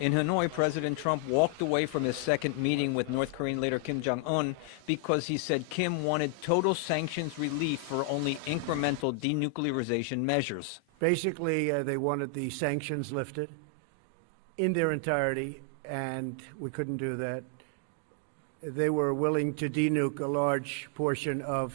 In Hanoi, President Trump walked away from his second meeting with North Korean leader Kim Jong-un because he said Kim wanted total sanctions relief for only incremental denuclearization measures. Basically, they wanted the sanctions lifted in their entirety, and we couldn't do that. They were willing to denuke a large portion of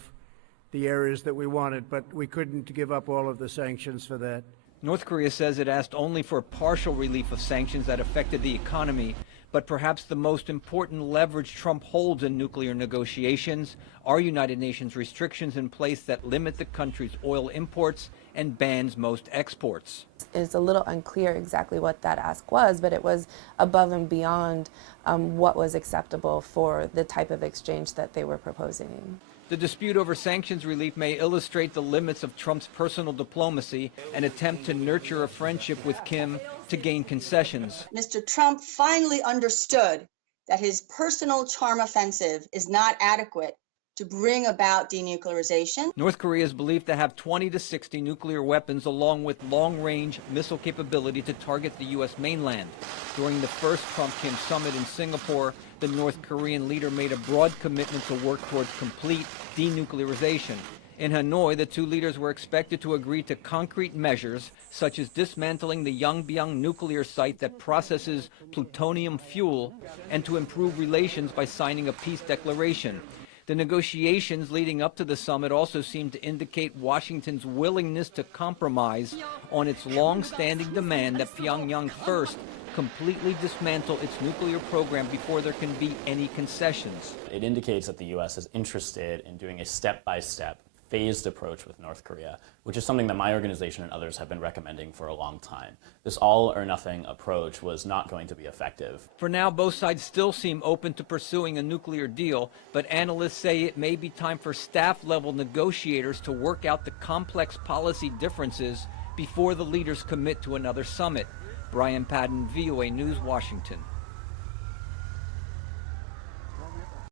the areas that we wanted, but we couldn't give up all of the sanctions for that. North Korea says it asked only for partial relief of sanctions that affected the economy, but perhaps the most important leverage Trump holds in nuclear negotiations are United Nations restrictions in place that limit the country's oil imports and bans most exports. It's a little unclear exactly what that ask was, but it was above and beyond what was acceptable for the type of exchange that they were proposing. The dispute over sanctions relief may illustrate the limits of Trump's personal diplomacy and attempt to nurture a friendship with Kim to gain concessions. Mr. Trump finally understood that his personal charm offensive is not adequate to bring about denuclearization. North Korea is believed to have 20 to 60 nuclear weapons along with long-range missile capability to target the U.S. mainland. During the first Trump-Kim summit in Singapore, the North Korean leader made a broad commitment to work towards complete denuclearization. In Hanoi, the two leaders were expected to agree to concrete measures, such as dismantling the Yongbyon nuclear site that processes plutonium fuel, and to improve relations by signing a peace declaration. The negotiations leading up to the summit also seem to indicate Washington's willingness to compromise on its long-standing demand that Pyongyang first completely dismantle its nuclear program before there can be any concessions. It indicates that the U.S. is interested in doing a step-by-step, phased approach with North Korea, which is something that my organization and others have been recommending for a long time. This all-or-nothing approach was not going to be effective. For now, both sides still seem open to pursuing a nuclear deal, but analysts say it may be time for staff-level negotiators to work out the complex policy differences before the leaders commit to another summit. Brian Padden, VOA News, Washington.